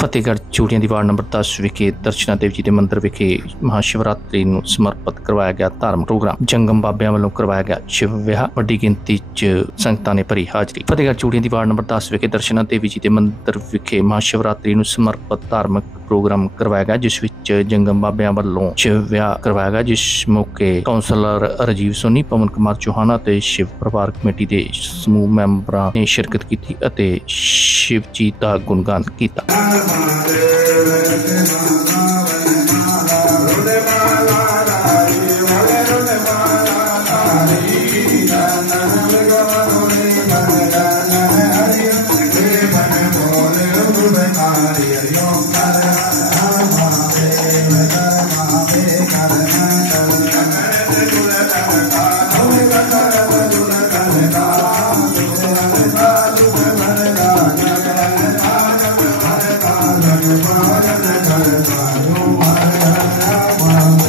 फतेहगढ़ चूड़ियां दी ward number 10 विखे दर्शना देव जी के मंदिर विखे महाशिवरात्रि नूं समर्पित करवाया गया धार्मिक प्रोग्राम। जंगम बाबियां वालों करवाया गया शिव विआह। वड्डी गिनती च संगतां ने भरी हाजरी। फतेहगढ़ चूड़ियां दी वार्ड नंबर 10 विखे दर्शना देवी जी के मंदिर विखे महाशिवरात्रि नूं समर्पित धार्मिक प्रोग्राम करवाया गया, जिस विच जंगम बाबियां वालों शिव विआह करवाया गया, जिस मौके कौंसलर राजीव सोनी, पवन कुमार चौहान ते शिव परिवार कमेटी के समूह मैंबरां ने शिरकत की और शिव जी का गुणगान किया।